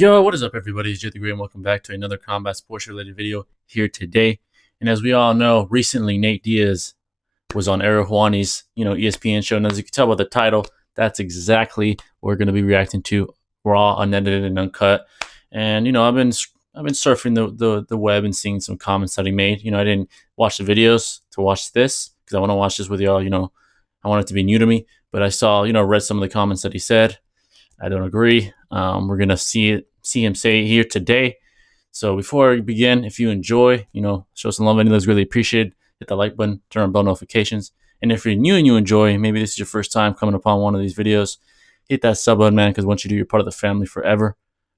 Yo, what is up, everybody? It's Jay the Great, and welcome back to another combat sports related video here today. And as we all know, recently Nate Diaz was on Ariel Helwani's ESPN show, and as you can tell by the title, that's exactly what we're going to be reacting to, raw, unedited, and uncut. And I've been surfing the web and seeing some comments that he made. I didn't watch the videos to watch this because I want to watch this with y'all. I want it to be new to me, but I saw read some of the comments that he said. I don't agree. We're gonna see him say it here today. So before we begin, if you enjoy, show some love. I know it's really appreciated. Hit the like button, turn on bell notifications, and if you're new and you enjoy, maybe this is your first time coming upon one of these videos, hit that sub button, man. Because once you do, you're part of the family forever.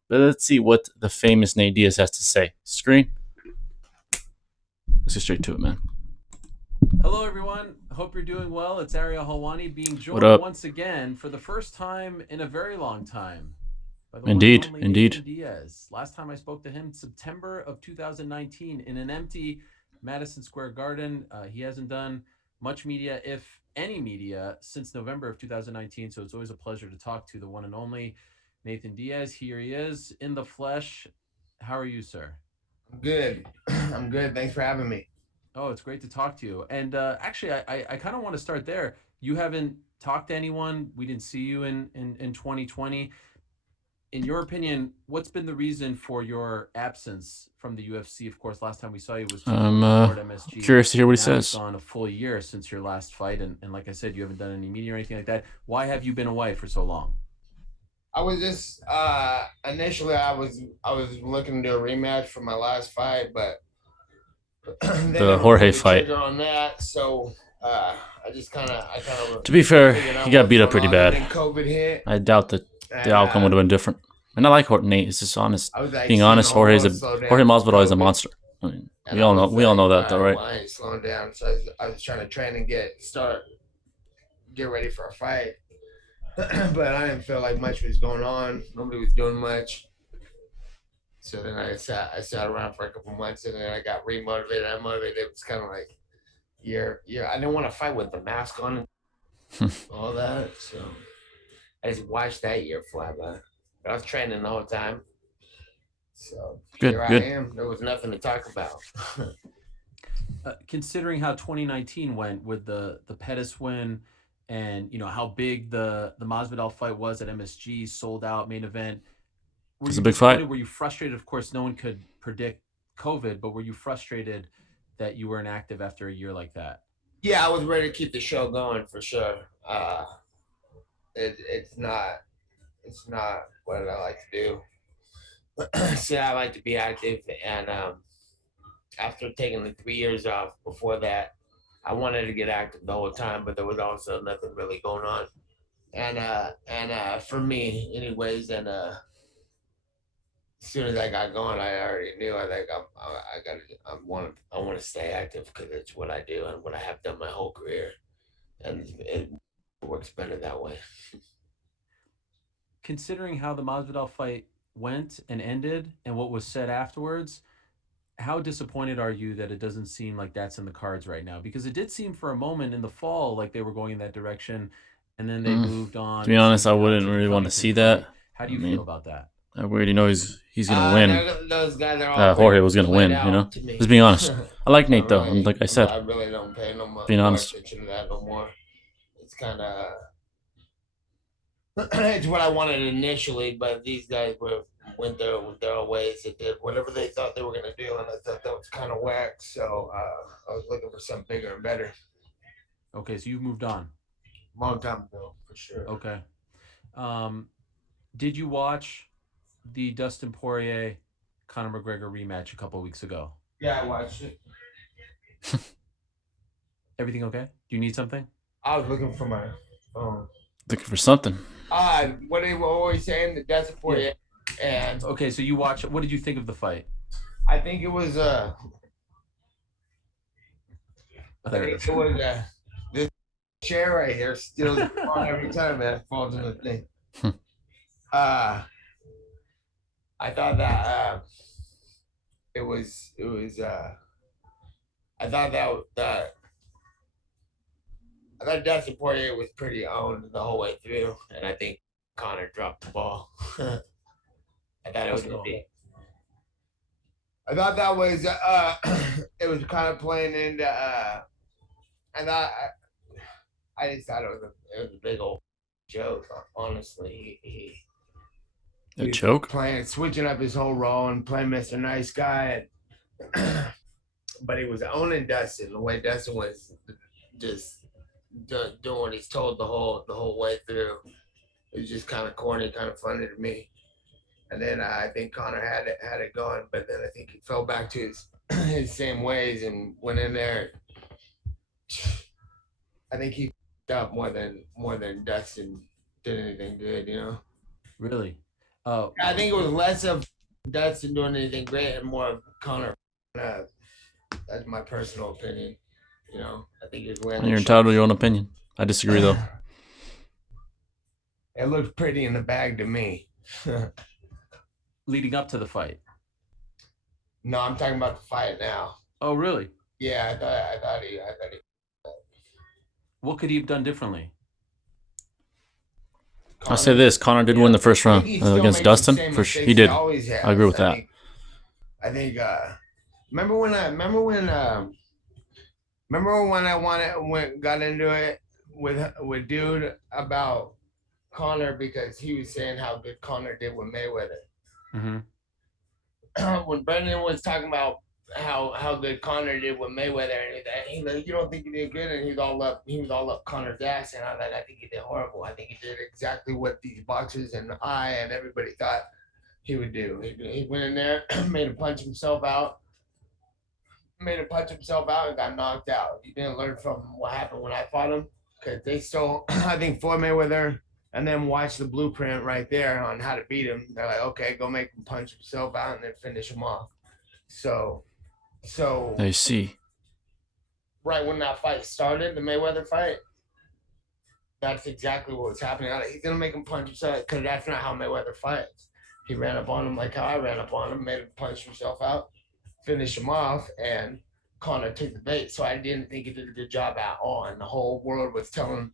But let's see what the famous Nate Diaz has to say. Screen. Let's get straight to it, man. Hello, everyone. Hope you're doing well. It's Ariel Helwani being joined once again for the first time in a very long time by the indeed, one and only Nathan Diaz. Last time I spoke to him, September of 2019, in an empty Madison Square Garden. He hasn't done much media, if any media, since November of 2019. So it's always a pleasure to talk to the one and only Nathan Diaz. Here he is in the flesh. How are you, sir? I'm good. I'm good. Thanks for having me. Oh, it's great to talk to you. And actually, I kind of want to start there. You haven't talked to anyone. We didn't see you in 2020. In your opinion, what's been the reason for your absence from the UFC? Of course, last time we saw you was MSG. Curious to hear what he says. It's gone a full year since your last fight, and like I said, you haven't done any media or anything like that. Why have you been away for so long? I was just initially I was looking to do a rematch for my last fight, but the Jorge fight on that, so I kind of. To be fair, he got beat up pretty bad. COVID hit. I doubt that the outcome would have been different. And I like Nate. It's just honest. Being honest, Jorge Masvidal is a monster. I mean, we all know that, though, right? I ain't slowing down, so I was trying to train and get ready for a fight, but I didn't feel like much was going on. Nobody was doing much. So then I sat around for a couple months, and then I got remotivated. I motivated. It was kind of like, I didn't want to fight with the mask on and all that. So I just watched that year fly by. I was training the whole time. So here I am. There was nothing to talk about. Considering how 2019 went with the Pettis win, and how big the Masvidal fight was at MSG, sold out main event. It's a big fight. Were you frustrated? Of course, no one could predict COVID, but were you frustrated that you were inactive after a year like that? Yeah, I was ready to keep the show going for sure. It's not what I like to do. So I like to be active, and after taking the 3 years off before that, I wanted to get active the whole time, but there was also nothing really going on. And for me, anyways, and as soon as I got going, I already knew I want to stay active because it's what I do and what I have done my whole career, and it works better that way. Considering how the Masvidal fight went and ended, and what was said afterwards, how disappointed are you that it doesn't seem like that's in the cards right now? Because it did seem for a moment in the fall like they were going in that direction, and then they moved on. To be honest, I wouldn't really want to see that. How do you feel about that? I already know he's gonna win. Those guys are all Jorge was gonna win. Just being honest. I like Nate though. Like I said, I really don't pay no much attention to that no more. It's kind of it's what I wanted initially, but these guys went their own ways. They did whatever they thought they were gonna do, and I thought that was kind of whack. So I was looking for something bigger and better. Okay, so you've moved on. Long time ago, for sure. Okay. Did you watch the Dustin Poirier Conor McGregor rematch a couple of weeks ago? Yeah, I watched it. Everything okay? Do you need something? I was looking for my phone. Looking for something. What they were always saying, the Dustin Poirier. Yeah. And okay, so you watched it. What did you think of the fight? I think it was this chair right here steals on every time that falls in the thing. I thought that it was I thought Dustin Poirier was pretty owned the whole way through, and I think Conor dropped the ball. I thought it was Let's go. I thought that was it was kind of playing into I thought I just thought it was a big old joke. Honestly, A joke? playing switching up his whole role and playing Mr. Nice Guy, but he was owning Dustin the way Dustin was just doing what he's told the whole way through. It was just kind of corny, kind of funny to me. And then I think Connor had it going, but then I think he fell back to his same ways and went in there. I think he up more than Dustin did anything good, you know. Really? I think it was less of Dustin doing anything great and more of Connor. That's my personal opinion. You know, I think he was landing. You're entitled to your own opinion. I disagree, though. It looked pretty in the bag to me. Leading up to the fight. No, I'm talking about the fight now. Oh, really? Yeah, I thought he. What could he have done differently? I'll say this: Connor did win the first round against Dustin. He did. I agree with that. I think. Remember when I got into it with dude about Connor because he was saying how good Connor did with Mayweather. Mm-hmm. When Brendan was talking about how good Connor did with Mayweather and he like, you don't think he did good, and he was all up Connor's ass, and I think he did horrible. I think he did exactly what these boxers and I and everybody thought he would do. He went in there, made him punch himself out, and got knocked out. He didn't learn from what happened when I fought him, because they stole, I think, Floyd Mayweather, and then watch the blueprint right there on how to beat him. They're like, okay, go make him punch himself out and then finish him off. So I see. Right when that fight started, the Mayweather fight, that's exactly what was happening. He's gonna make him punch himself, because that's not how Mayweather fights. He ran up on him like how I ran up on him, made him punch himself out, finish him off, and Connor took the bait. So I didn't think he did a good job at all. And the whole world was telling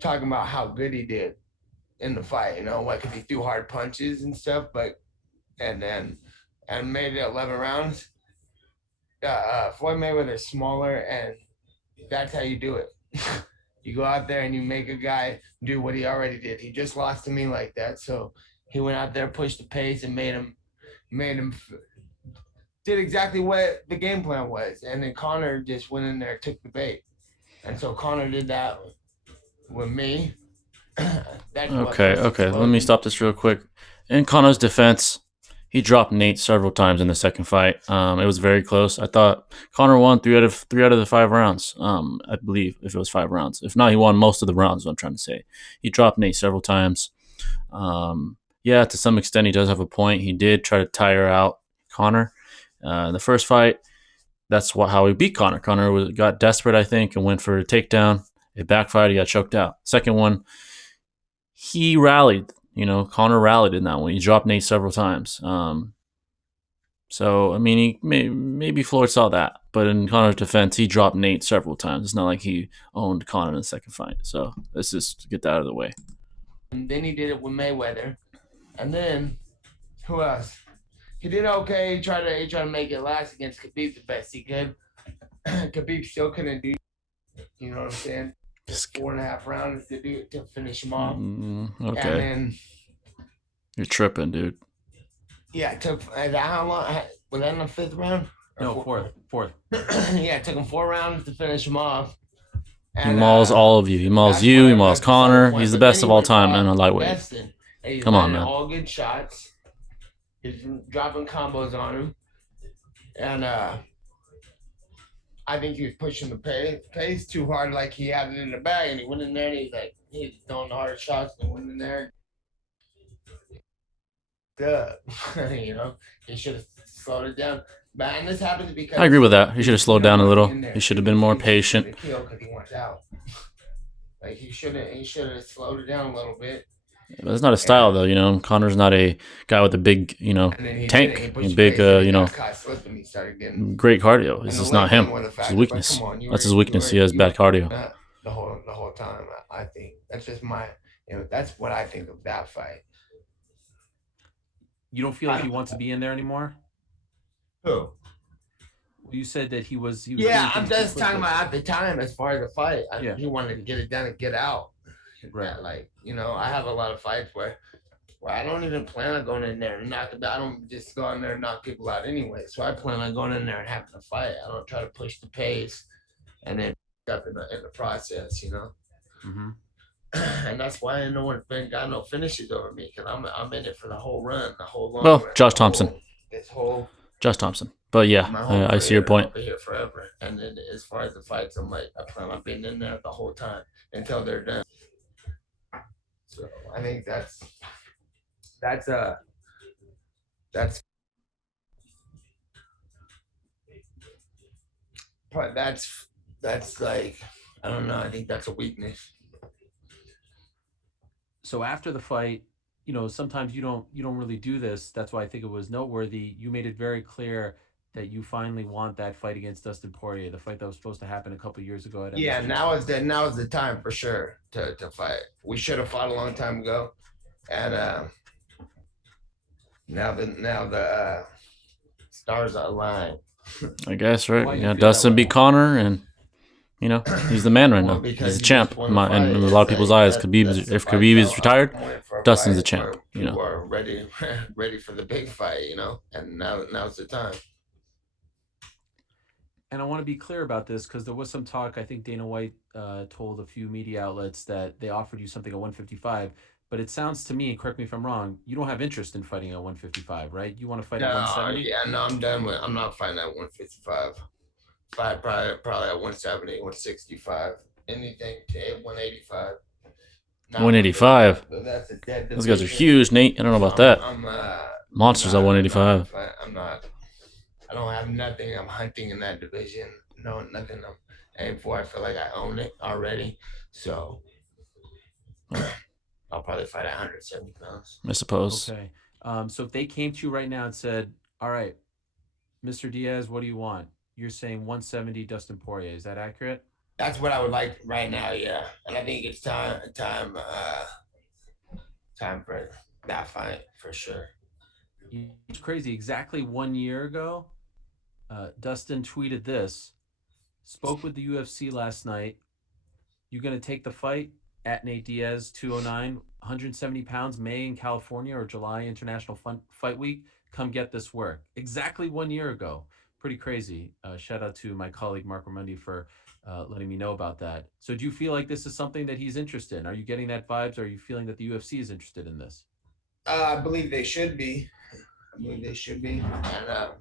talking about how good he did in the fight, you know, like, because he threw hard punches and stuff, and made it 11 rounds. Floyd Mayweather's smaller, and that's how you do it. You go out there and you make a guy do what he already did. He just lost to me like that, so he went out there, pushed the pace, and made him did exactly what the game plan was. And then Connor just went in there, took the bait, and so Connor did that with me. Okay. Let me stop this real quick. In Connor's defense, he dropped Nate several times in the second fight. It was very close. I thought Connor won three out of the 5 rounds. I believe, if it was 5 rounds. If not, he won most of the rounds. Is what I'm trying to say. He dropped Nate several times. Yeah, to some extent, he does have a point. He did try to tire out Connor. In the first fight, that's how he beat Connor. Connor got desperate, I think, and went for a takedown. It backfired. He got choked out. Second one, he rallied. You know, Connor rallied in that one. He dropped Nate several times. So, I mean, maybe Floyd saw that. But in Connor's defense, he dropped Nate several times. It's not like he owned Connor in the second fight. So, let's just get that out of the way. And then he did it with Mayweather. And then, who else? He did okay. He tried to make it last against Khabib the best he could. Khabib still couldn't do, you know what I'm saying? 4.5 rounds to finish him off. Okay. And then, you're tripping, dude. Yeah, it took how long? Was that in the 5th round? No, fourth. Yeah, it took him 4 rounds to finish him off. And, he mauls all of you. He mauls you. He mauls Connor. He's the best of all time in a lightweight. Come on, man. All good shots. He's dropping combos on him, and I think he was pushing the pace too hard, like he had it in the bag, and he went in there and he's throwing the hard shots and went in there. You know, he should have slowed it down. And this happens because I agree with that. He should have slowed down a little. He should have been more patient. Because he went out. Like he should have slowed it down a little bit. That's not a style, though. You know, Connor's not a guy with a big, tank, a big, great cardio. It's just not him. It's his weakness. That's his weakness. He has bad cardio. The whole time, I think that's just that's what I think of that fight. You don't feel like he wants to be in there anymore? Who? You said that he was Yeah, doing I'm things too just talking quickly. about at the time as far as the fight. Yeah. He wanted to get it done and get out. Right. Like, I have a lot of fights where I don't even plan on going in there and knocking. I don't just go in there and knock people out anyway. So I plan on going in there and having a fight. I don't try to push the pace and then up in the process, Mm-hmm. And that's why no one got no finishes over me because I'm in it for the whole run, the whole long Well, run. Josh Thompson. This whole Josh Thompson. But yeah, my whole I see your career, I'll point. be here forever. And then as far as the fights, I'm like, I plan on being in there the whole time until they're done. So I think that's but that's like, I don't know. I think that's a weakness. So after the fight, sometimes you don't really do this. That's why I think it was noteworthy. You made it very clear that you finally want that fight against Dustin Poirier, the fight that was supposed to happen a couple years ago at Yeah, MSG. now is the time for sure to fight. We should have fought a long time ago, and now the stars are aligned. I guess, right? Why do you Yeah, feel Dustin that beat way? Connor, and he's the man right Well, now. because He's a he champ just won in, the in a fight. lot of It's people's like, eyes. that's If the fight. Khabib is So retired, I'm waiting for a Dustin's fight the champ. where people are ready for the big fight, and now's the time. And I want to be clear about this because there was some talk. I think Dana White told a few media outlets that they offered you something at 155. But it sounds to me, and correct me if I'm wrong, you don't have interest in fighting at 155, right? You want to fight at 170? Yeah, no, I'm done with. I'm not fighting at 155. Fight probably at 170, 165, anything to 185. 185. That's a dead division. Those guys are huge, Nate. I don't know about that. Monsters at 185. I'm not. I don't have nothing. I'm hunting in that division. No, nothing. I'm aiming for. I feel like I own it already. So I'll probably fight at 170 pounds. I suppose. Okay. So if they came to you right now and said, "All right, Mr. Diaz, what do you want?" You're saying 170 Dustin Poirier. Is that accurate? That's what I would like right now, yeah. And I think it's time for that fight for sure. It's crazy. Exactly 1 year ago, Dustin tweeted this: "Spoke with the UFC last night. You gonna take the fight at Nate Diaz 209, 170 pounds, May in California or July International Fight Week. Come get this work." Exactly 1 year ago. Pretty crazy. Shout out to my colleague Mark Ramundi for letting me know about that. So do you feel like this is something that he's interested in? Are you getting that vibes? Are you feeling that the UFC is interested in this? I believe they should be. And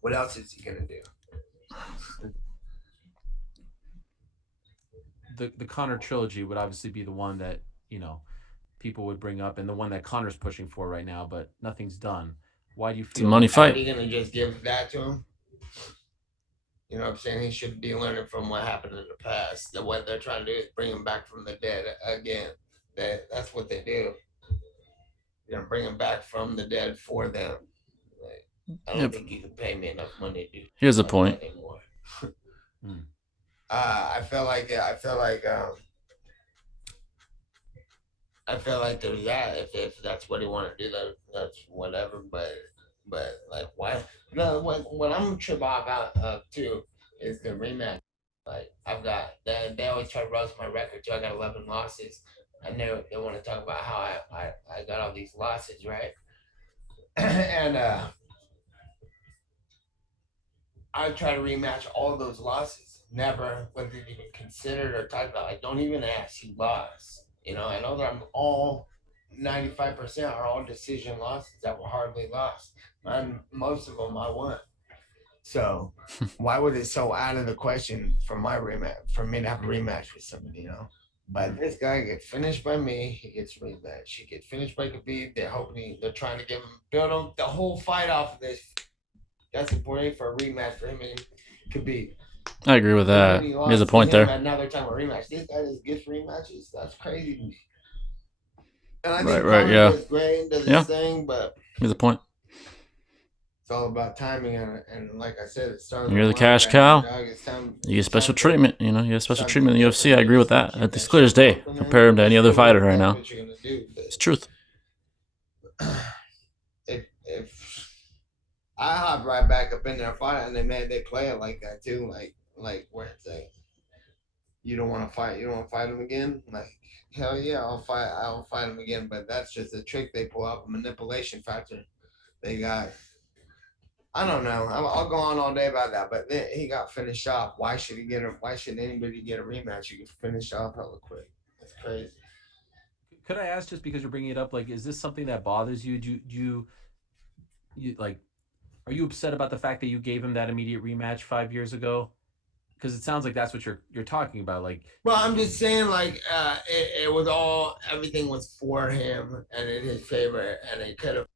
what else is he gonna do? The Connor trilogy would obviously be the one that people would bring up, and the one that Connor's pushing for right now, but nothing's done. Why do you feel it's a money fight? Are you gonna just give that to him? You know what I'm saying? He should be learning from what happened in the past. That what they're trying to do is bring him back from the dead again. That's what they do. You're gonna bring him back from the dead for them. Like, I don't think you can pay me enough money to do. Here's the point. Anymore. I feel like there's that. If that's what he wanted to do, that's whatever. But like, why? No, what I'm trip off about too is the rematch. Like, I've got they always try to roast my record too. I got 11 losses. I know they want to talk about how I got all these losses, right? And I try to rematch all those losses. Never was it even considered or talked about. Like, don't even ask. You lost. I know that I'm all 95% are all decision losses that were hardly lost. And most of them I won. So why was it so out of the question for my rematch, for me to have a rematch with somebody, But this guy gets finished by me, he gets rematch. He gets finished by Khabib. They're trying to build him the whole fight off of this. That's important for a rematch for him and Khabib. I agree with that. There's a point there. Another time a rematch. This guy just gets rematches. That's crazy to me. And I think right, yeah. Does great, does his thing, but here's a point. It's all about timing, and like I said, it starts. You're the cash cow. You get special treatment. You get special treatment in the UFC. I agree with that. It's clear as day. Compare him to any other fighter right now. It's truth. I hop right back up in there fight, and they play it like that too, like where it's like you don't want to fight, you don't want to fight him again, like hell yeah, I'll fight him again, but that's just a trick they pull out, a manipulation factor they got. I don't know. I'll go on all day about that, but then he got finished off. Why should he get a? Why should anybody get a rematch? You get finished off hella quick. That's crazy. Could I ask, just because you're bringing it up, like, is this something that bothers you? Do you like? Are you upset about the fact that you gave him that immediate rematch 5 years ago? Because it sounds like that's what you're talking about. Like, Well, I'm just saying, like, it was all everything was for him and in his favor, and it could have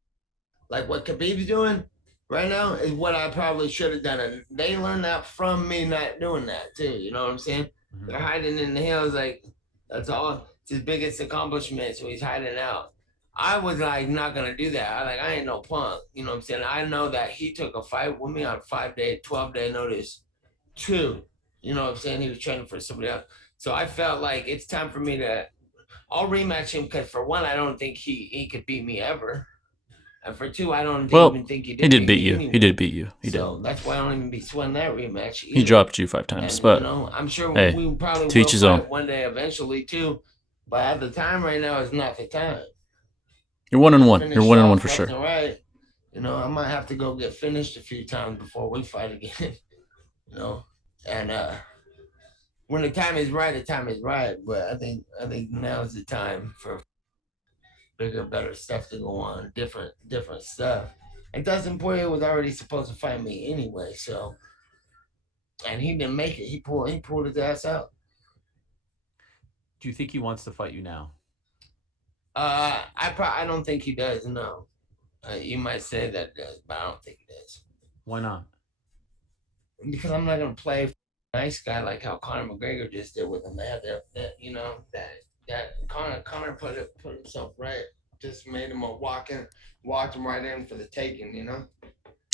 like what Khabib's doing right now is what I probably should have done, and they learned that from me not doing that too. You know what I'm saying? mhm. They're hiding in the hills, like that's all. It's his biggest accomplishment, so he's hiding out. I was like not gonna do that. I ain't no punk. You know what I'm saying? I know that he took a fight with me on 5 day, 12 day notice too. You know what I'm saying? He was training for somebody else. So I felt like it's time for me to. I'll rematch him because for one, I don't think he could beat me ever, and for two, I don't Well, even think he he did did beat beat me you. anyway. He did beat you. He did. So that's why I don't even be sweating that rematch either. He dropped you 5 times, And but I'm sure hey, we probably to will each his fight own. one day eventually too. But at the time right now is not the time. You're 1-1. Finish You're 1-1 off for left sure. and right. You know, I might have to go get finished a few times before we fight again. You know, and when the time is right, the time is right. But I think now is the time for bigger, better stuff to go on, different stuff. And Dustin Poirier was already supposed to fight me anyway, so and he didn't make it. He pulled his ass out. Do you think he wants to fight you now? I don't think he does. No, you might say that does, but I don't think he does Why not? because I'm not gonna play nice guy like how Conor McGregor just did with him. They had that Conor put himself right, just made him walked him right in for the taking. You know.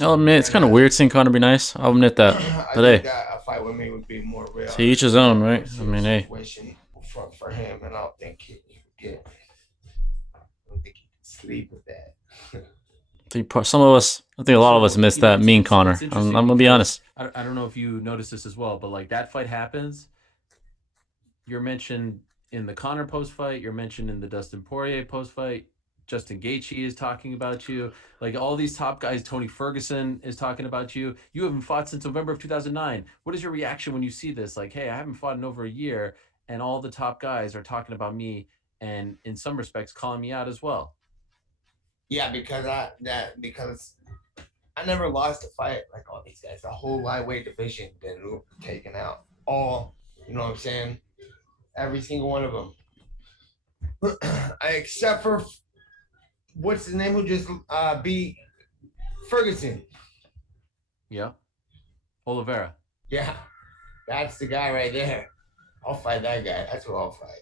I'll admit, it's And kind of weird seeing Conor be nice. I'll admit that. I But think hey, that a fight with me would be more real. to each his own, right? I Serious mean, hey. situation for him, and I don't think he would get. I don't think he could sleep with that. Some of us, I think a lot of us miss that mean Conor. I'm going to be honest. I don't know if you noticed this as well, but like that fight happens, you're mentioned in the Connor post fight. You're mentioned in the Dustin Poirier post fight. Justin Gaethje is talking about you. Like all these top guys, Tony Ferguson is talking about you. You haven't fought since November of 2009. What is your reaction when you see this? Like, hey, I haven't fought in over a year, and all the top guys are talking about me, and in some respects, calling me out as well. Yeah, because I never lost a fight like all these guys. The whole lightweight division been taken out. All you know what I'm saying? Every single one of them, except for what's the name who just beat Ferguson. Yeah, Oliveira. Yeah, that's the guy right there. I'll fight that guy. That's what I'll fight.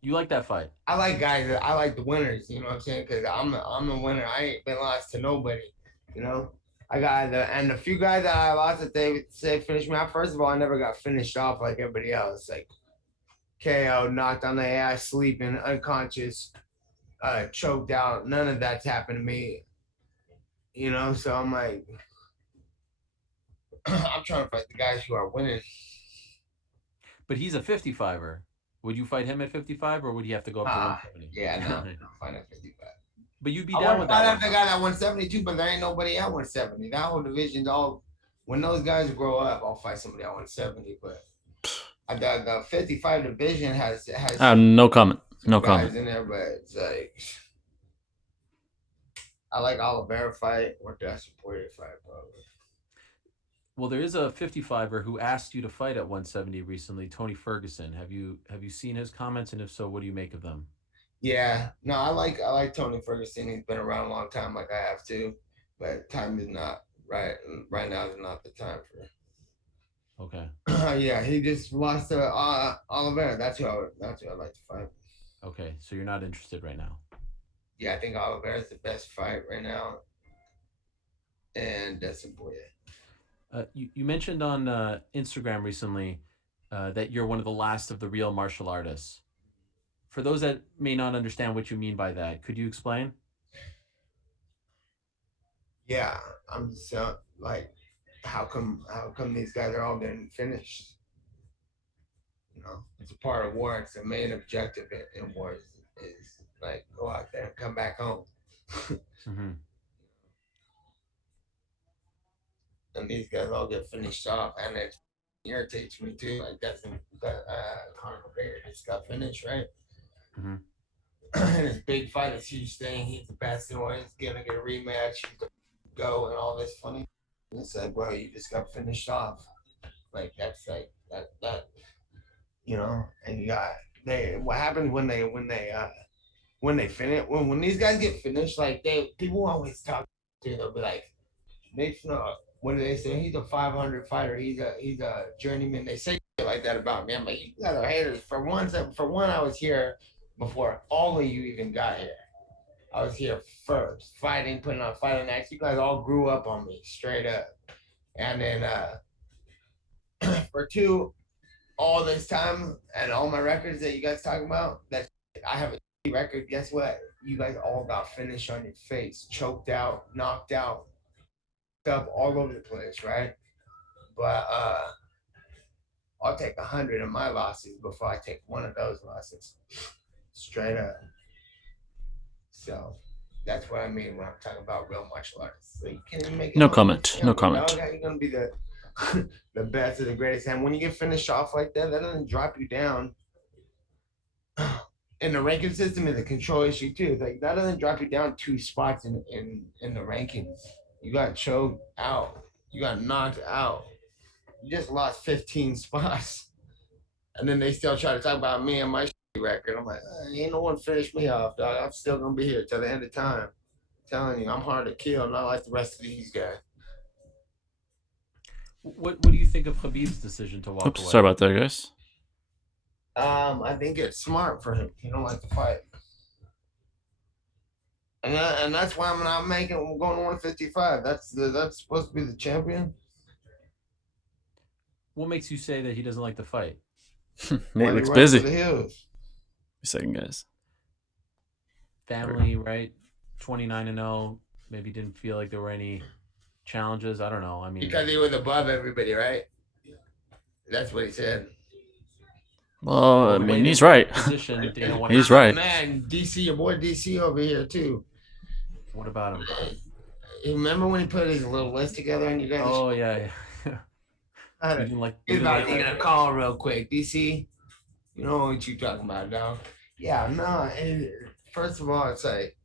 You like that fight? I like guys. I like the winners. You know what I'm saying? Because I'm the winner. I ain't been lost to nobody. You know. I got the few guys that I lost that they say finished me out. First of all, I never got finished off like everybody else. Like KO, knocked on the ass, sleeping, unconscious, choked out. None of that's happened to me. You know, so I'm like, I'm trying to fight the guys who are winning. But he's a 55er. Would you fight him at 55, or would he have to go up to 170? Yeah, no, fight at 55. But you'd be I down want with to fight that at the guy at 172, but there ain't nobody at 170. That whole division's all. When those guys grow up, I'll fight somebody at 170. But the 55 division has No comment. No guys comment. in there, but it's like I like Oliveira fight or Dustin Poirier fight, probably. Well, there is a 55er who asked you to fight at 170 recently, Tony Ferguson. Have you seen his comments, and if so, what do you make of them? Yeah, no, I like Tony Ferguson. He's been around a long time, like I have too. But time is not right. Right now is not the time Okay. for. Yeah, he just lost to Oliveira. That's who I'd like to fight. Okay. So you're not interested right now. Yeah, I think Oliveira is the best fight right now, and Dustin Poirier. You mentioned on Instagram recently that you're one of the last of the real martial artists. For those that may not understand what you mean by that, could you explain? Yeah, I'm so like, how come these guys are all getting finished? It's a part of war. It's the main objective in war is like go out there and come back home. Mm-hmm. And these guys all get finished off, and it irritates me too. Like that Conor McGregor just got finished, right? Mm-hmm. And his big fight, is huge thing. He's the best in one. He's gonna get a rematch. He's gonna go and all this funny. And it's like, well, you just got finished off. Like that's like that. And you got they. What happens when they finish? When these guys get finished, like people always talk to. They'll be like, Nate's not. What do they say? He's a 500 fighter. He's a journeyman. They say like that about me. I'm like, you guys are haters. For one, I was here before all of you even got here. I was here first, fighting, putting on fighting acts. You guys all grew up on me, straight up. And then for two, all this time and all my records that you guys talk about, that I have a record. Guess what? You guys all got finished on your face, choked out, knocked out, up all over the place, right? But I'll take 100 of my losses before I take one of those losses, straight up. So that's what I mean when I'm talking about real martial arts. So you can't even make it. No comment. No comment. Dog, how you gonna be the the best of the greatest? And when you get finished off like that, that doesn't drop you down. In the ranking system is a control issue too. It's like that doesn't drop you down 2 spots in the rankings. You got choked out. You got knocked out. You just lost 15 spots. And then they still try to talk about me and my record. I'm like, ain't no one finished me off, dog. I'm still gonna be here till the end of time. I'm telling you, I'm hard to kill, not like the rest of these guys. What do you think of Khabib's decision to walk Oops, away? sorry about that, guys. I think it's smart for him. He don't like to fight. And that's why I'm not making. I'm going to 155. That's supposed to be the champion. What makes you say that he doesn't like to fight? Nate looks For busy. the hills. Second, guys. Family, right? 29-0. Maybe didn't feel like there were any challenges. I don't know. I mean, Because he was above everybody, right? That's what he said. Well, I mean, he's right. Position, He's right. Man, DC, your boy DC over here too. What about him? You remember when he put his little list together and you guys? Oh yeah. You didn't like. He's about to get a call real quick. DC, you know what you talking about, dog? Yeah, no. First of all, it's like,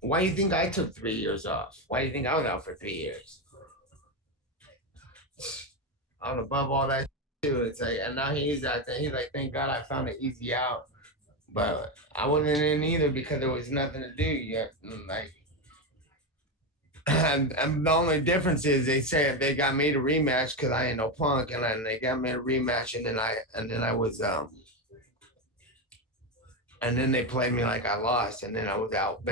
why do you think I took 3 years off? Why do you think I was out for 3 years? I'm above all that too. It's like, and now he's out there. He's like, thank God I found an easy out. But I wasn't in either because there was nothing to do yet. Like, and the only difference is they said they got me to rematch because I ain't no punk, and then they got me a rematch, and then I was and then they played me like I lost, and then I was out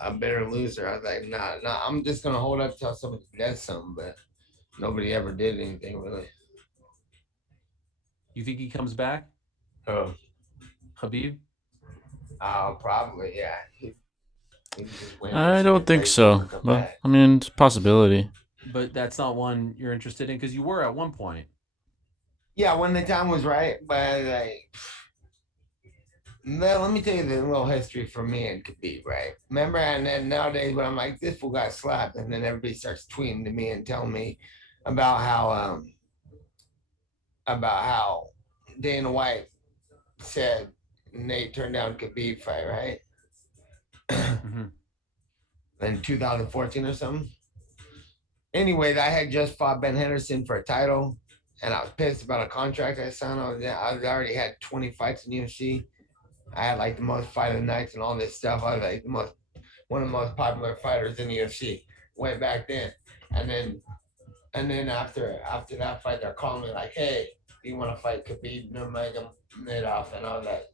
a bitter loser. I was like, nah, I'm just gonna hold up till somebody does something, but nobody ever did anything really. You think he comes back, Oh, Khabib? probably, yeah. I don't think so. But I mean, it's a possibility. But that's not one you're interested in because you were at one point. Yeah, when the time was right, but like, let me tell you the little history for me and Khabib, right? Remember, and then nowadays when I'm like, this fool got slapped, and then everybody starts tweeting to me and telling me about how Dana White said Nate turned down Khabib fight, right? Mm-hmm. In 2014 or something. Anyways, I had just fought Ben Henderson for a title, and I was pissed about a contract I signed. I already had 20 fights in UFC. I had like the most fight of the nights and all this stuff. I was like one of the most popular fighters in the UFC way back then. And then after that fight, they're calling me like, "Hey, do you want to fight Khabib Nurmagomedov?" And I was like,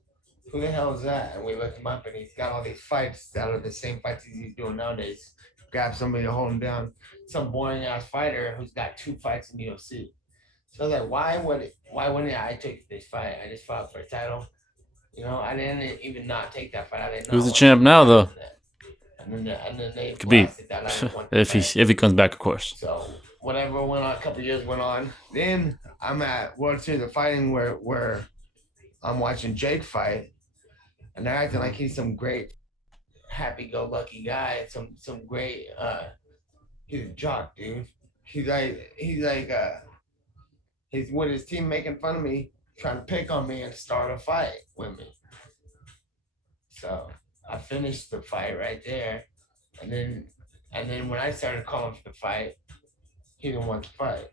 "Who the hell is that?" And we looked him up, and he's got all these fights that are the same fights he's doing nowadays. Grab somebody to hold him down. Some boring ass fighter who's got 2 fights in the UFC. So I was like, why wouldn't I take this fight? I just fought for a title. I didn't even not take that fight. I didn't know. Who's the champ now, though? and then they Khabib, blasted that I didn't want the if fight. he comes back, of course. So whatever went on, a couple years went on. Then I'm at World Series of Fighting where I'm watching Jake fight, and they're acting like he's some great happy-go-lucky guy, some great he's a jock, dude. He's like he's with his team making fun of me, trying to pick on me and start a fight with me. So I finished the fight right there. And then when I started calling for the fight, he didn't want the fight.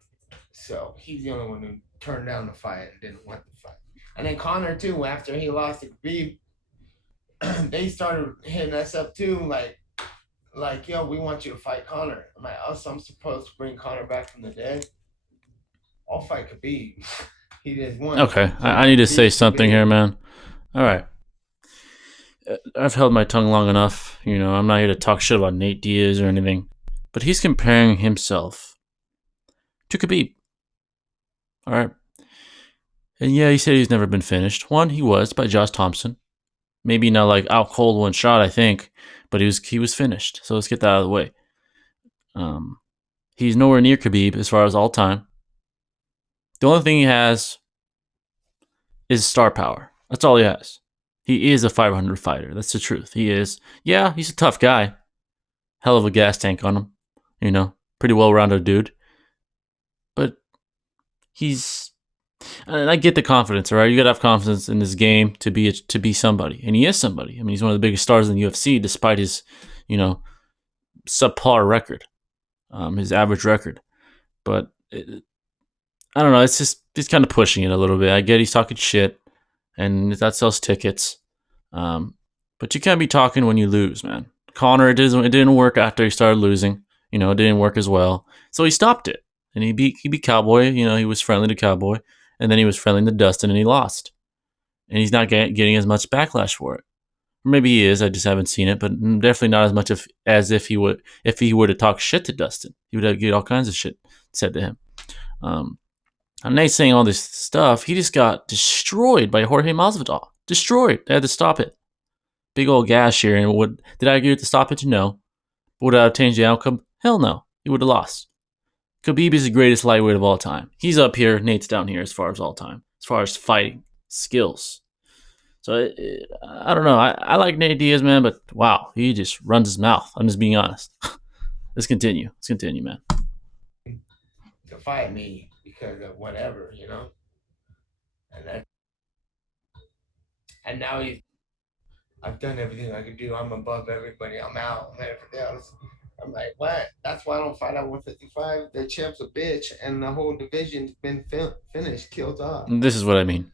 So he's the only one who turned down the fight and didn't want the fight. And then Connor too, after he lost to Khabib, they started hitting us up too, like, yo, we want you to fight Connor. I'm like, oh, so I'm supposed to bring Connor back from the dead? I'll fight Khabib. He just won. Okay, So I need to Khabib, say something Khabib. here, man. All right. I've held my tongue long enough. You know, I'm not here to talk shit about Nate Diaz or anything. But he's comparing himself to Khabib. All right. And yeah, he said he's never been finished. One, he was by Josh Thompson. Maybe not like out cold one shot, I think, but he was finished. So let's get that out of the way. He's nowhere near Khabib as far as all time. The only thing he has is star power. That's all he has. He is a 500 fighter. That's the truth. He is. Yeah, he's a tough guy. Hell of a gas tank on him. You know, pretty well-rounded dude. But he's. And I get the confidence, all right? You gotta have confidence in this game to be somebody, and he is somebody. I mean, he's one of the biggest stars in the UFC, despite his, you know, subpar record, his average record. But I don't know. It's just he's kind of pushing it a little bit. I get he's talking shit, and that sells tickets. But you can't be talking when you lose, man. Connor, it didn't work after he started losing. You know, it didn't work as well, so he stopped it, and he beat Cowboy. You know, he was friendly to Cowboy, and then he was friendly to Dustin, and he lost, and he's not getting as much backlash for it. Or maybe he is. I just haven't seen it, but definitely not as much as if he were to talk shit to Dustin. He would get all kinds of shit said to him. And Nate's saying all this stuff. He just got destroyed by Jorge Masvidal. Destroyed. They had to stop it. Big old gash here. And did I agree with the stoppage? No. Would I have changed the outcome? Hell no. He would have lost. Khabib is the greatest lightweight of all time. He's up here. Nate's down here as far as all time. As far as fighting skills. So I don't know. I like Nate Diaz, man, but wow, he just runs his mouth. I'm just being honest. Let's continue, man. To fight me because of whatever, you know? And now I've done everything I could do. I'm above everybody. I'm out. I'm everything else. I'm like, what? That's why I don't fight at 155. The champ's a bitch, and the whole division's been finished, killed off. This is what I mean.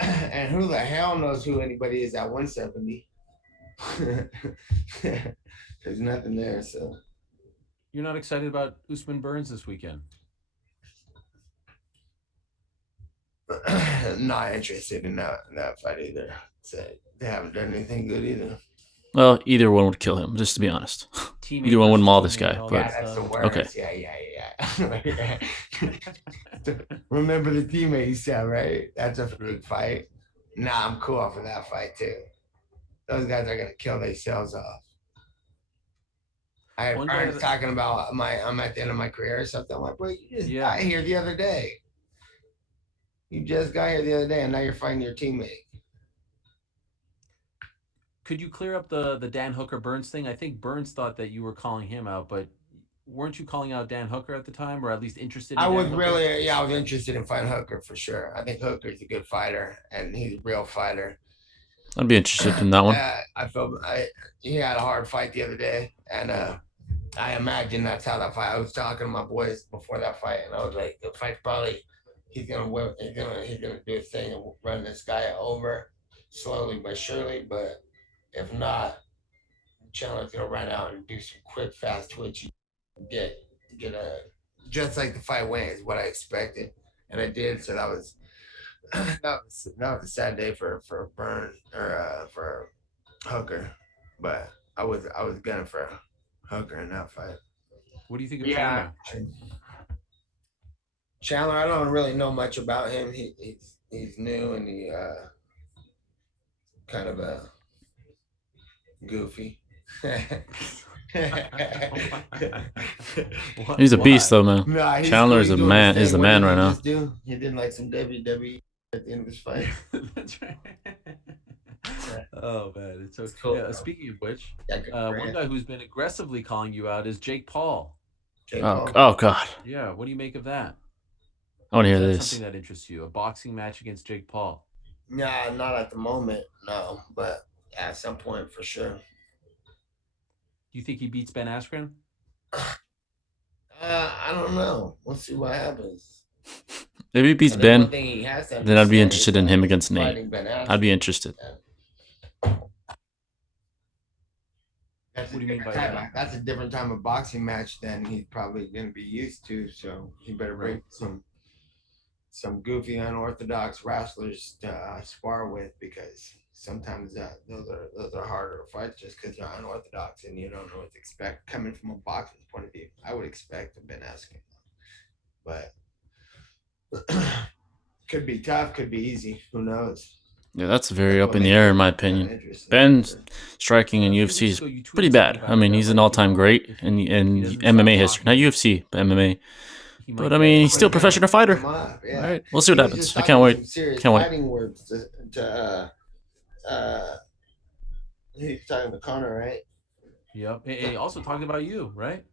And who the hell knows who anybody is at 170? There's nothing there, so. You're not excited about Usman Burns this weekend? Not interested in that fight either. So they haven't done anything good either. Well, either one would kill him, just to be honest. Either one would maul this guy. But Yeah, that's the worst. okay. Yeah. Remember the teammate you said, right? That's a freak fight. Nah, I'm cool off of that fight too. Those guys are gonna kill themselves off. I had friends talking about I'm at the end of my career or something. I'm like, bro, you just got here the other day. You just got here the other day, and now you're fighting your teammate. Could you clear up the Dan Hooker Burns thing? I think Burns thought that you were calling him out, but weren't you calling out Dan Hooker at the time, or at least interested in I was Hooker? I was interested in fighting Hooker for sure. I think Hooker's a good fighter, and he's a real fighter. I'd be interested in that one. He had a hard fight the other day, and I imagine that's how that fight. I was talking to my boys before that fight, and I was like, the fight's probably he's gonna do his thing and run this guy over slowly but surely. But if not, Chandler's gonna run out and do some quick, fast twitchy, get a just like the fight went is what I expected, and I did. So that was a sad day for Burn or for Hooker, but I was gunning for Hooker in that fight. What do you think of Chandler? Chandler, I don't really know much about him. He's new and he kind of a goofy. He's a beast, though, man. Nah, he's Chandler is he's a doing the man. Is same. the What man did right he now. just do? He did like some WWE at the end of his fight. That's right. Oh man, it's so. It's cool. Yeah, speaking of which, Yeah, good for one him. guy who's been aggressively calling you out is Jake Paul. Jake Oh, Paul. oh God. Yeah, what do you make of that? I want to Is hear that this. something that interests you? A boxing match against Jake Paul? Nah, not at the moment, no. But at some point, for sure. Do you think he beats Ben Askren? I don't know. We'll see what happens. If he beats I think one Ben, thing he has to then I'd be understand interested is in him that against Nate. fighting Ben I'd be Askren, interested. That's What a do you mean different by type. that? That's a different type of boxing match than he's probably going to be used to. So he better bring Right. some goofy, unorthodox wrestlers to spar with, because sometimes those are harder fights just because they're unorthodox and you don't know what to expect coming from a boxer's point of view. I would expect a Ben Askren, but could be tough, could be easy. Who knows? Yeah, that's very That's up what in the makes air, it in my kind of opinion. interesting. Ben's striking in A few UFC weeks is ago, you tweeted pretty something bad. I about mean, that, he's an like, all-time great if in if he doesn't MMA stop history, not talking, UFC, but MMA. he But might I get mean, it. he's still a professional fighter. All Yeah. right, we'll see what He was happens. just I can't talking wait. some serious Can't wait. fighting words uh he's talking to Connor, right? Yep. And he also talked about you, right?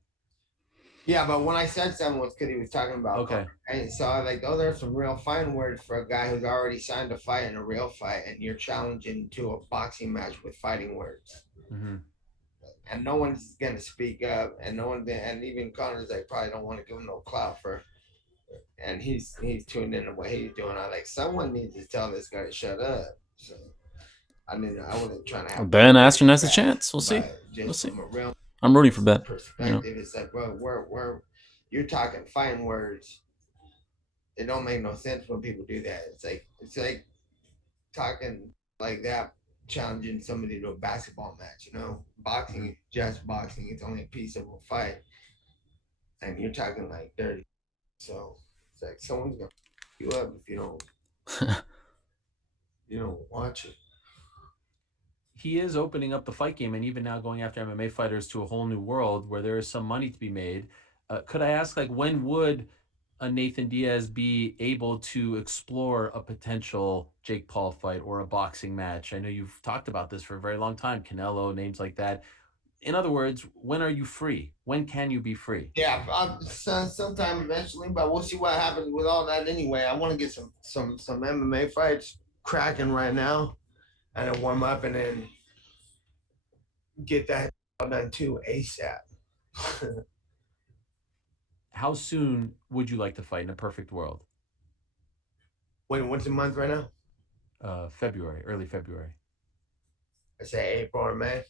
Yeah, but when I said something was because he was talking about Connor. Okay. And so I was like, oh, there's some real fine words for a guy who's already signed a fight in a real fight, and you're challenging to a boxing match with fighting words. Mm-hmm. And no one's gonna speak up, and no one, and even Connor's like probably don't want to give him no clout for, and he's tuned into what he's doing. I like someone needs to tell this guy to shut up. So I mean, I wasn't trying to have Ben Askren has a chance. We'll see. but We'll just see. from a real I'm rooting for Ben. perspective, it's like, well, we're you're talking fine words. It don't make no sense when people do that. It's like talking like that, challenging somebody to a basketball match. You know, boxing is just boxing. It's only a piece of a fight, and you're talking like dirty. So it's like someone's gonna you up if you don't watch it. He is opening up the fight game and even now going after MMA fighters to a whole new world where there is some money to be made. Could I ask, like, when would a Nathan Diaz be able to explore a potential Jake Paul fight or a boxing match? I know you've talked about this for a very long time, Canelo, names like that. In other words, when are you free? When can you be free? Yeah, sometime eventually, but we'll see what happens with all that anyway. I want to get some MMA fights cracking right now, and then warm up, and then get that done too ASAP. How soon would you like to fight in a perfect world? Wait, what's the month right now? February, early February. I say April or May.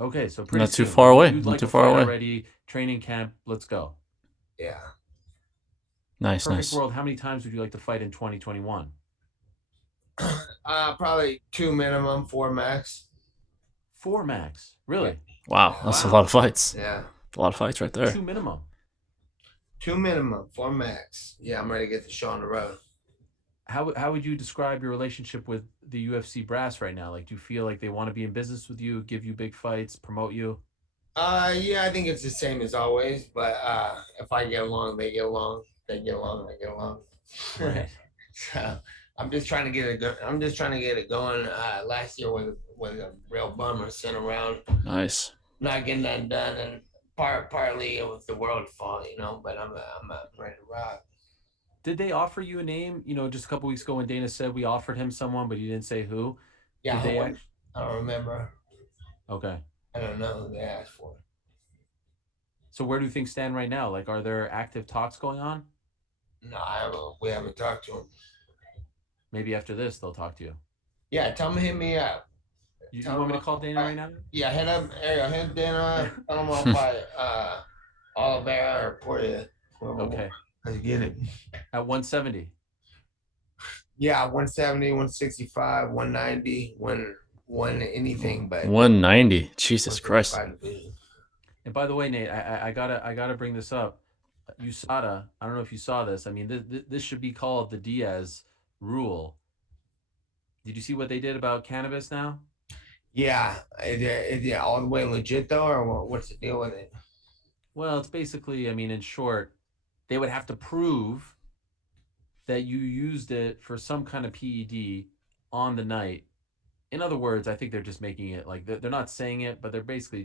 Okay, so pretty Not too soon. far away. You'd Not like too a far fight away. already, training camp, let's go. Yeah. Nice, Perfect nice. world, how many times would you like to fight in 2021? Probably 2 minimum, 4 max. 4 max. Really? Wow, that's a Wow. lot of fights. Yeah. A lot of fights right there. 2 minimum. 2 minimum, 4 max. Yeah, I'm ready to get the show on the road. How would you describe your relationship with the UFC brass right now? Like, do you feel like they want to be in business with you, give you big fights, promote you? Yeah, I think it's the same as always, but if I get along, they get along. They get along, I get along. Right. So I'm just trying to get it. I'm just trying to get it going. Last year was a real bummer sitting around, Nice. not getting that done, and partly it was the world's fault, But I'm ready to rock. Did they offer you a name? Just a couple weeks ago when Dana said we offered him someone, but he didn't say who. Yeah, Did they actually? I don't remember. Okay. I don't know who they asked for. So where do things stand right now? Like, are there active talks going on? No, we haven't talked to him. Maybe after this they'll talk to you. Yeah, tell him to hit me up. You want me to call Dana right now? Yeah, hit Dana up. Tell him I'll fight Oliveira or Poirier. Okay. Let's get it. At 170. Yeah, 170, 165, 190, one anything but 190. Jesus Christ. 155 division. And by the way, Nate, I gotta bring this up. USADA, I don't know if you saw this. I mean, this should be called the Diaz rule. Did you see what they did about cannabis now? Yeah, is it all the way legit though, or what's the deal with it? Well, it's basically, I mean, in short, they would have to prove that you used it for some kind of PED on the night. In other words, I think they're just making it like they're not saying it, but they're basically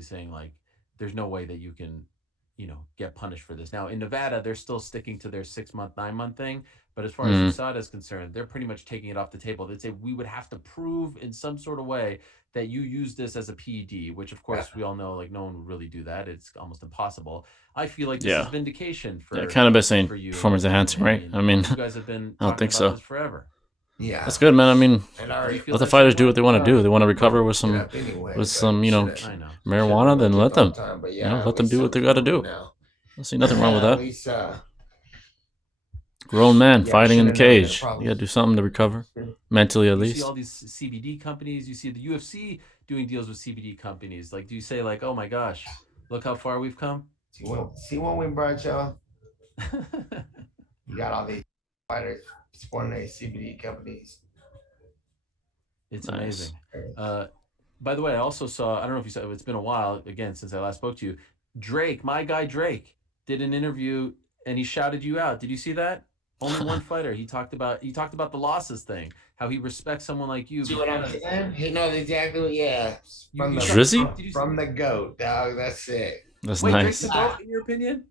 saying like there's no way that you can, get punished for this. Now in Nevada, they're still sticking to their 6 month, 9 month thing. But as far as Mm, USADA is concerned, they're pretty much taking it off the table. They'd say we would have to prove in some sort of way that you use this as a PED, which of Yeah. course we all know like no one would really do that. It's almost impossible. I feel like this is yeah. vindication Yeah, for kind of best saying for you performance and enhancing, right? Manny, I and mean, you guys have been I don't talking think about so. this forever. Yeah. That's good, man. I mean, And Do you already feel let the that same fighters do way? what they want to do. They want to recover with get some, up anyway, with but some, I know. should've marijuana. Then let looked all them, the time. But yeah, at let them least do they're what they got to recovering do. now. I see nothing wrong with At that. least, Grown man yeah, fighting in the should have never been a cage. You problem. got to do something to recover mentally, at You see least. all these CBD companies. You see the UFC doing deals with CBD companies. Like, do you say like, "Oh my gosh, look how far we've come"? See when we brought y'all, you got all these fighters supporting these CBD companies. It's Nice. amazing. Uh, by the way, I also saw. I don't know if you saw. It's been a while again since I last spoke to you. Drake, my guy Drake, did an interview and he shouted you out. Did you see that? Only one fighter. He talked about the losses thing. How he respects someone like you See what I'm because saying? He knows exactly what. Yeah, you you saw. Drizzy? Did you see? from the goat, dog. That's it. That's Wait, Drake's the nice. goat in your opinion?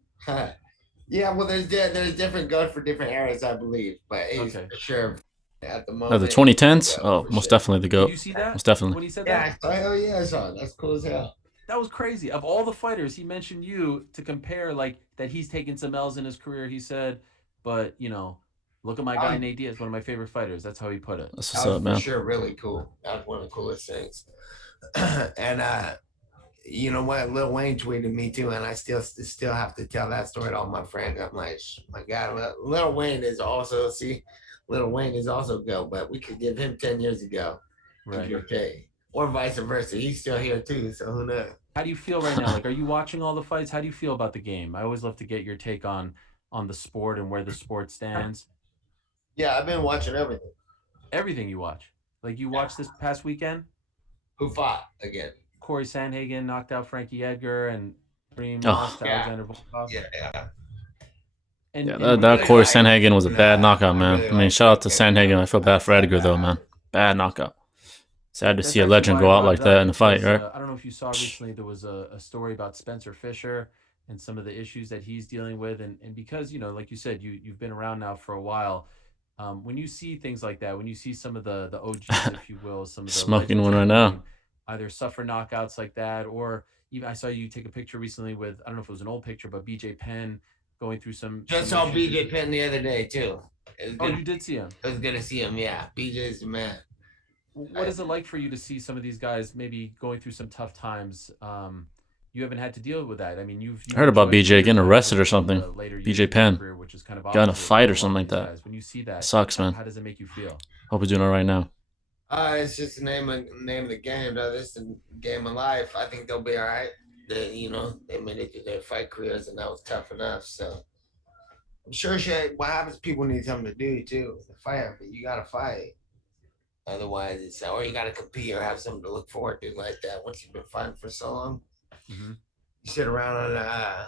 Yeah, well, there's different goats for different eras, I believe, but he's Okay. for sure at the Oh, the moment. 2010s? Goat Oh, for most sure. definitely the Did GOAT. you see that Most definitely. when he said that? Yeah, hell yeah, son. That's cool as hell. That was crazy. Of all the fighters, he mentioned you to compare like that he's taken some L's in his career, he said, but look at my guy Um, Nate Diaz, one of my favorite fighters. That's how he put it. That's what's that was up, for man. sure really cool. That was one of the coolest things. And you know what? Lil Wayne tweeted me too, and I still have to tell that story to all my friends. I'm like, my God, Lil Wayne is also Lil Wayne is also go, but we could give him 10 years ago, Right. okay, or vice versa. He's still here too, so who knows? How do you feel right now? Like, are you watching all the fights? How do you feel about the game? I always love to get your take on the sport and where the sport stands. Yeah, I've been watching everything. Everything you watch. Like you watched this past weekend, Who fought again? Corey Sandhagen knocked out Frankie Edgar and Dream Oh, lost to Yeah, Alexander Volkov. yeah. And yeah, and that Really Corey like. Sandhagen was a bad knockout, I man. really I mean, like shout out to Frank Edgar. Sandhagen. I feel bad for Edgar, though, Yeah. man. Bad knockout. Sad to that's see a actually legend why I go out brought like it that up in a fight, because right? I don't know if you saw recently there was a story about Spencer Fisher and some of the issues that he's dealing with, and because like you said, you've been around now for a while. When you see things like that, when you see some of the OGs, if you will, some of the Smoking legends one of right the now. game, either suffer knockouts like that, or even I saw you take a picture recently with I don't know if it was an old picture, but BJ Penn going through Just some saw issues. BJ Penn the other day too. It was Oh, good. you did see him. It was good to see him. Yeah, BJ's the man. What I, is it like for you to see some of these guys maybe going through some tough times? You haven't had to deal with that. I mean, I you've heard about enjoyed BJ years getting now arrested towards or the end of something. the later BJ years of your Penn career, which is kind of got in a opposite fight of or a lot something of like these that. guys. When you see that, Sucks, man. how does it make you feel? Hope he's doing all right now. it's just the name of the game, though. This is the game of life. I think they'll be all right. They made it through their fight careers, and that was tough enough. So I'm sure shit. What happens? People need something to do too. The fight, but you gotta fight. Otherwise, it's or you gotta compete or have something to look forward to like that. Once you've been fighting for so long, Hmm. you sit around on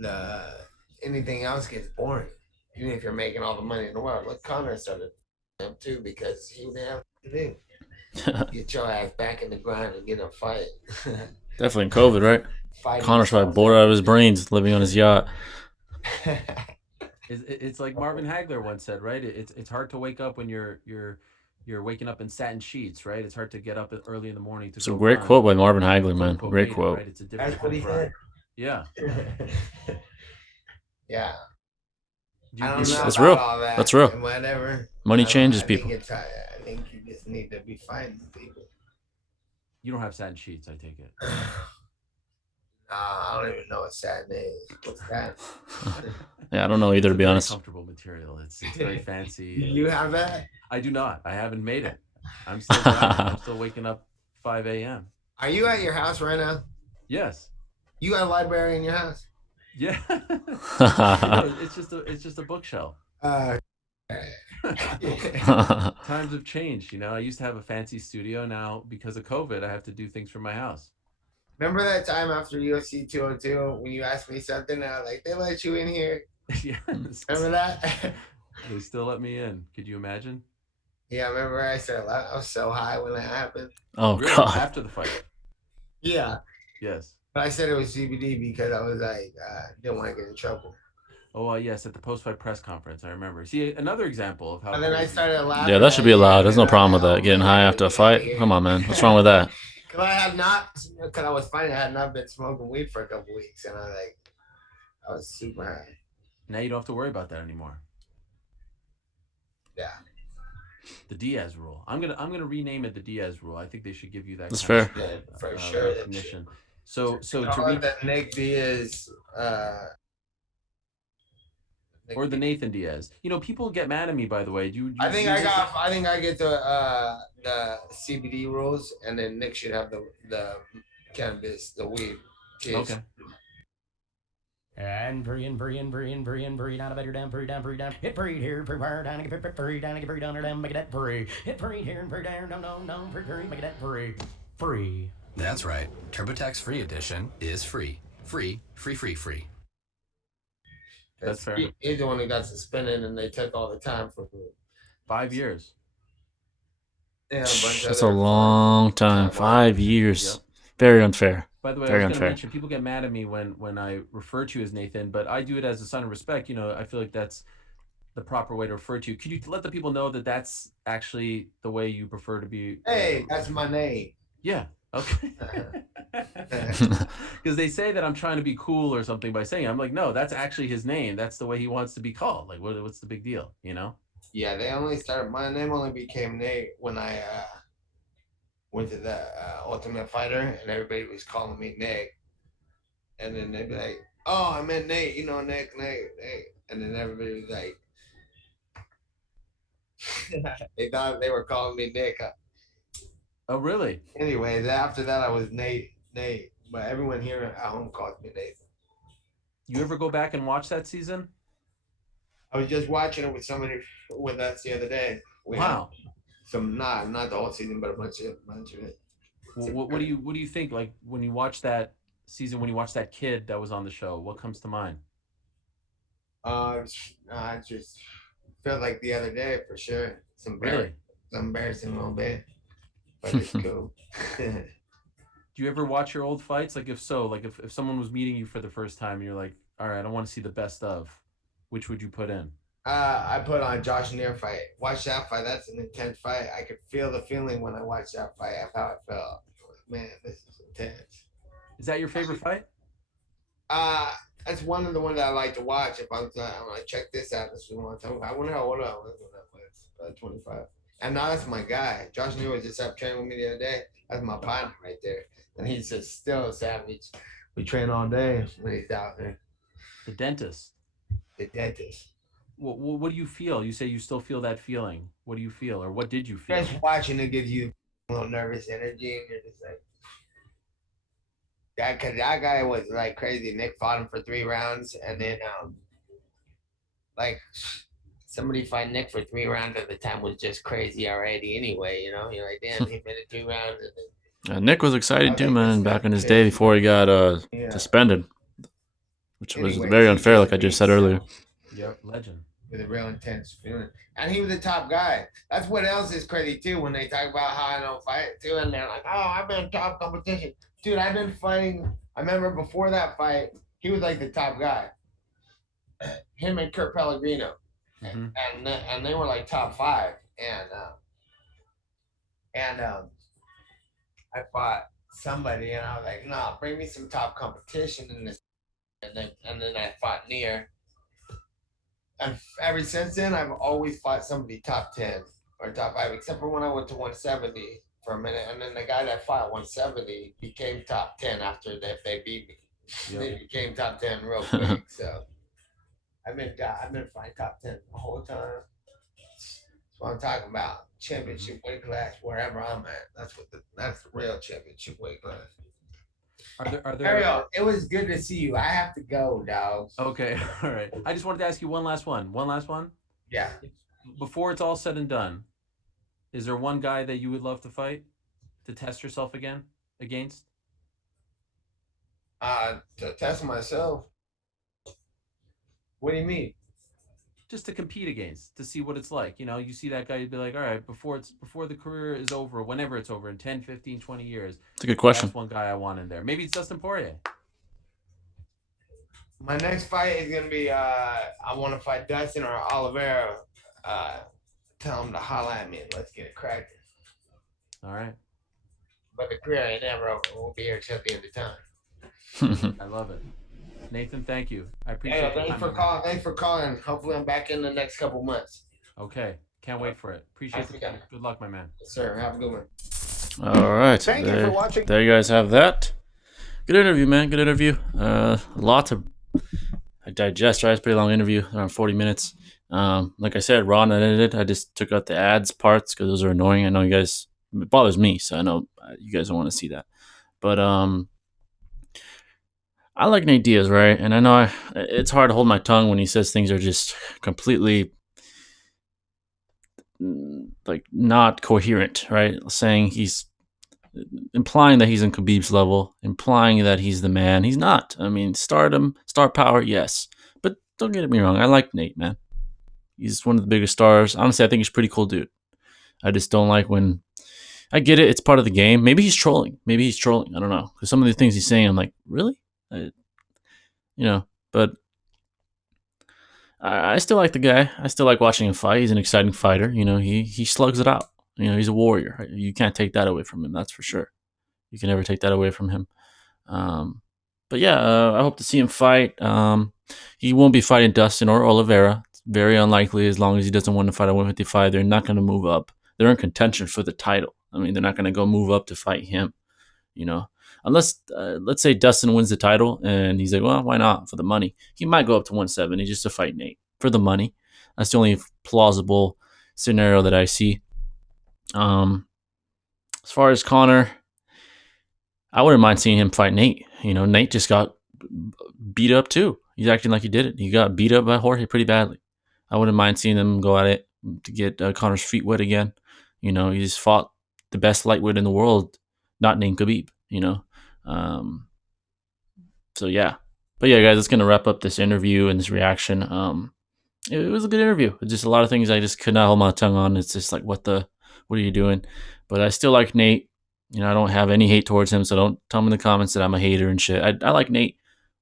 the anything else gets boring. Even if you're making all the money in the world. Like Connor started him too because he didn't have to do. Get your ass back in the grind and get a fight. Definitely in COVID, right? Fighting Connor's probably yourself bored out of his brains living on his yacht. It's like Marvin Hagler once said, right? It's hard to wake up when you're waking up in satin sheets, right? It's hard to get up early in the morning to It's a go great run quote by Marvin when you Hagler, quote man. unquote Great made it, quote. right? It's a different That's what kind he of grind. said. Yeah. Yeah. Do I you don't agree with know It's that? about real. all that. That's real. And whatever. Money I don't. changes I think people. it's. I think you just need to be fighting people. You don't have satin sheets, I take it. I don't even know what satin is. What's that? Yeah, I don't know either, It's to a be very honest. comfortable material. It's very fancy. Do you have that? I do not. I haven't made it. I'm still grinding. I'm still waking up 5 a.m. Are you at your house right now? Yes. You got a library in your house? Yeah. No, it's just a bookshelf. Uh, Times have changed. I used to have a fancy studio. Now, because of COVID, I have to do things from my house. Remember that time after UFC 202 when you asked me something and I was like, they let you in here? Yes. Remember that? They still let me in. Could you imagine? Yeah, I remember I said I was so high when that happened. Oh Really? God. After the fight? Yeah. Yes. But I said it was CBD because I was like, didn't want to get in trouble. Oh, yes, at the post-fight press conference, I remember. See, another example of how And then I crazy. started laughing. Yeah, that should be at you, allowed. and There's then no I was problem with like, that. oh Getting man, high I after gotta a get out of fight. here. Come on, man. What's wrong with that? Because I had not, because I was finding I had not been smoking weed for a couple weeks, and I was super high. Now you don't have to worry about that anymore. Yeah. The Diaz rule. I'm gonna rename it the Diaz rule. I think they should give you that That's kind fair. Yeah, for of sure. recognition. So to Call it reach the Nick Diaz. or the Nathan Diaz. People get mad at me. By the way, do you I think use I it? got. I think I get the CBD rules, and then Nick should have the cannabis, the weed. Kids. Okay. And free, down a better down, hit free here, free wire down, get free down, get free down, down, make that free. Hit free here and free down, no, free, make that free. Free. That's right. TurboTax Free Edition is free. Free. That's fair. He's the one who got suspended, and they took all the time for it. 5 years. Yeah, a bunch of That's a other long time. Yep. 5 years. Very unfair. By the way, Very I was going to unfair. mention people get mad at me when I refer to you as Nathan, but I do it as a sign of respect. I feel like that's the proper way to refer to you. Could you let the people know that that's actually the way you prefer to be? Hey, that's my name. Yeah. Okay. Because they say that I'm trying to be cool or something by saying it. I'm like, no, that's actually his name. That's the way he wants to be called. Like, what's the big deal? Yeah, they only started. My name only became Nate when I went to the Ultimate Fighter, and everybody was calling me Nick. And then they'd be like, "Oh, I meant Nate. Nick. And then everybody was like, they thought they were calling me Nick. Oh, really? Anyways, after that, I was Nate. But everyone here at home calls me Nathan. You ever go back and watch that season? I was just watching it with somebody with us the other day. We had Wow. some not the whole season, but a bunch of it. What do you think? Like when you watch that season, when you watch that kid that was on the show, what comes to mind? I just felt like the other day for sure. Really? It's embarrassing a little bit, but it's cool. Do you ever watch your old fights? Like if so, like if someone was meeting you for the first time and you're like, all right, I want to see the best of, which would you put in? I put on Josh Neer fight. Watch that fight. That's an intense fight. I could feel the feeling when I watched that fight. How it felt. Man, this is intense. Is that your favorite fight? That's one of the ones that I like to watch. If I'm like, check this out. This is one time. I wonder how old I was when that was. 25. And now that's my guy. Josh Neer was just up training with me the other day. That's my partner right there. And he's just still a savage. We train all day when he's out there. The dentist. The dentist. What do you feel? You say you still feel that feeling. What do you feel, or what did you feel? Just watching it gives you a little nervous energy, and you're just like, because that guy was like crazy. Nick fought him for 3 rounds, and then like somebody fight Nick for 3 rounds at the time was just crazy already. Anyway, you're like, damn, he finished 2 rounds. And then, Nick was excited too, man, back in his day before he got yeah. suspended, which was Anyways, very he unfair, just like I just beat said earlier. Yep, legend. With a real intense feeling. And he was a top guy. That's what else is crazy too when they talk about how I don't fight too, and they're like, oh, I've been top competition. Dude, I've been fighting. I remember before that fight, he was like the top guy. Him and Kurt Pellegrino. Mm-hmm. And they were like top 5. And I fought somebody and I was like, nah, bring me some top competition in this. And then I fought Near. And ever since then, I've always fought somebody top 10 or top 5, except for when I went to 170 for a minute. And then the guy that fought 170 became top 10 after that they beat me. Yep. They became top 10 real quick. So I've been fighting top 10 the whole time. That's what I'm talking about. Championship weight class, wherever I'm at. That's the real championship weight class. Are there Ariel, it was good to see you. I have to go, dog. Okay, all right. I just wanted to ask you one last one. Yeah. before it's all said and done, is there one guy that you would love to fight to test yourself against? To test myself. What do you mean? Just to compete against, to see what it's like. You know, you see that guy, you'd be like, all right, before the career is over, whenever it's over in 10, 15, 20 years, It's a good question. that's one guy I want in there. Maybe it's Dustin Poirier. My next fight is gonna be I want to fight Dustin or Oliveira. Tell him to holla at me and let's get it cracking. All right. But the career ain't never over. We'll be here till the end of time. I love it. Nathan, thank you. I appreciate Hey, the thanks time. for calling. Thanks for calling. Hopefully, I'm back in the next couple months. Okay. Can't wait for it. Appreciate the time. Good luck, my man. Yes, sir. Have a good one. All right. Thank you for watching. There you guys have that. Good interview, man. Good interview. A lot to digest, right? It's a pretty long interview, around 40 minutes. Like I said, raw and unedited. I just took out the ads parts because those are annoying. I know you guys, it bothers me, so I know you guys don't want to see that. But I like Nate Diaz, right? And I know it's hard to hold my tongue when he says things are just completely like not coherent, right? Saying he's implying that he's in Khabib's level, implying that he's the man. He's not. I mean, stardom, star power, yes. But don't get me wrong. I like Nate, man. He's one of the biggest stars. Honestly, I think he's a pretty cool dude. I just don't like when I get it. It's part of the game. Maybe he's trolling. I don't know. Because some of the things he's saying, I'm like, really? But I still like the guy. I still like watching him fight. He's an exciting fighter. He slugs it out. He's a warrior. You can't take that away from him. That's for sure. You can never take that away from him. But yeah, I hope to see him fight. He won't be fighting Dustin or Oliveira. It's very unlikely as long as he doesn't want to fight at 155. They're not going to move up. They're in contention for the title. I mean, they're not going to go move up to fight him, Unless, let's say Dustin wins the title and he's like, well, why not? For the money. He might go up to 170 just to fight Nate for the money. That's the only plausible scenario that I see. As far as Conor, I wouldn't mind seeing him fight Nate. Nate just got beat up too. He's acting like he did it. He got beat up by Jorge pretty badly. I wouldn't mind seeing them go at it to get Conor's feet wet again. He just fought the best lightweight in the world, not named Khabib. So yeah. But yeah, guys, that's gonna wrap up this interview and this reaction. It was a good interview. It's just a lot of things I just could not hold my tongue on. It's just like, what are you doing? But I still like Nate. I don't have any hate towards him, so don't tell me in the comments that I'm a hater and shit. I like Nate,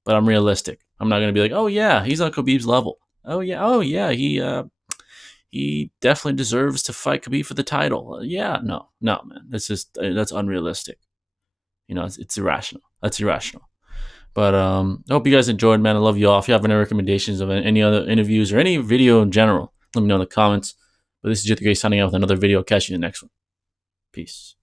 but I'm realistic. I'm not gonna be like, oh yeah, he's on Khabib's level. Oh yeah, he definitely deserves to fight Khabib for the title. No, man, that's unrealistic. It's irrational. That's irrational. But I hope you guys enjoyed, man. I love you all. If you have any recommendations of any other interviews or any video in general, let me know in the comments. But this is Jithigrey signing out with another video. Catch you in the next one. Peace.